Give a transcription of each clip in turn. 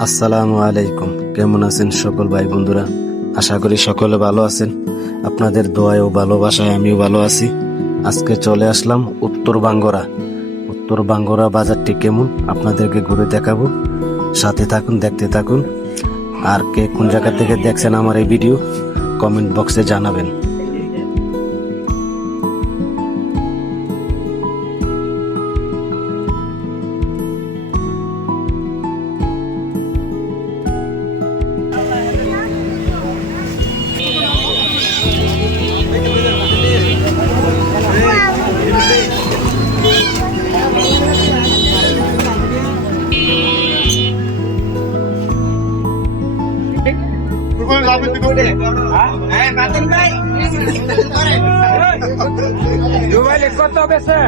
আসসালামু আলাইকুম। কেমন আছেন সকল ভাই বন্ধুরা? আশা করি সকলে ভালো আছেন। আপনাদের দোয়ায় ও ভালোবাসায় আমিও ভালো আছি। আজকে চলে আসলাম উত্তর বাঙ্গরা। উত্তর বাঙ্গরা বাজারটি কেমন আপনাদেরকে ঘুরে দেখাবো। সাথে থাকুন, দেখতে থাকুন। আর কে কোন জায়গা থেকে দেখছেন আমার এই ভিডিও কমেন্ট বক্সে জানাবেন। লুবাইলে কত গেছে?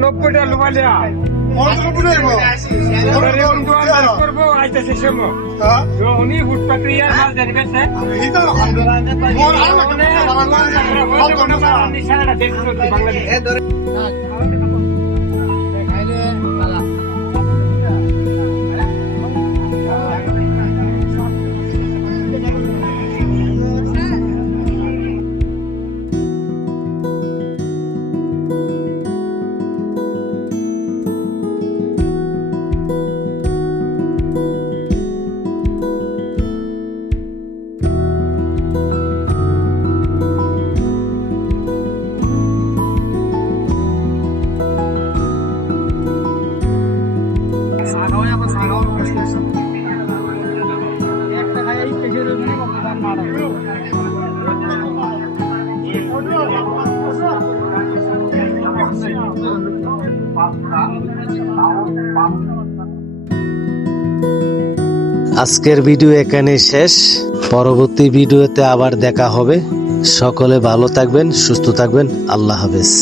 90টা লুবাইলিয়া করবো আইতেছে সময় উনি ফুটপাতে ইয়ার মাল দেখবেছে আজকের ভিডিও এখানে শেষ। পরবর্তী ভিডিওতে আবার দেখা হবে। সকলে ভালো থাকবেন, সুস্থ থাকবেন। আল্লাহ হাফেজ।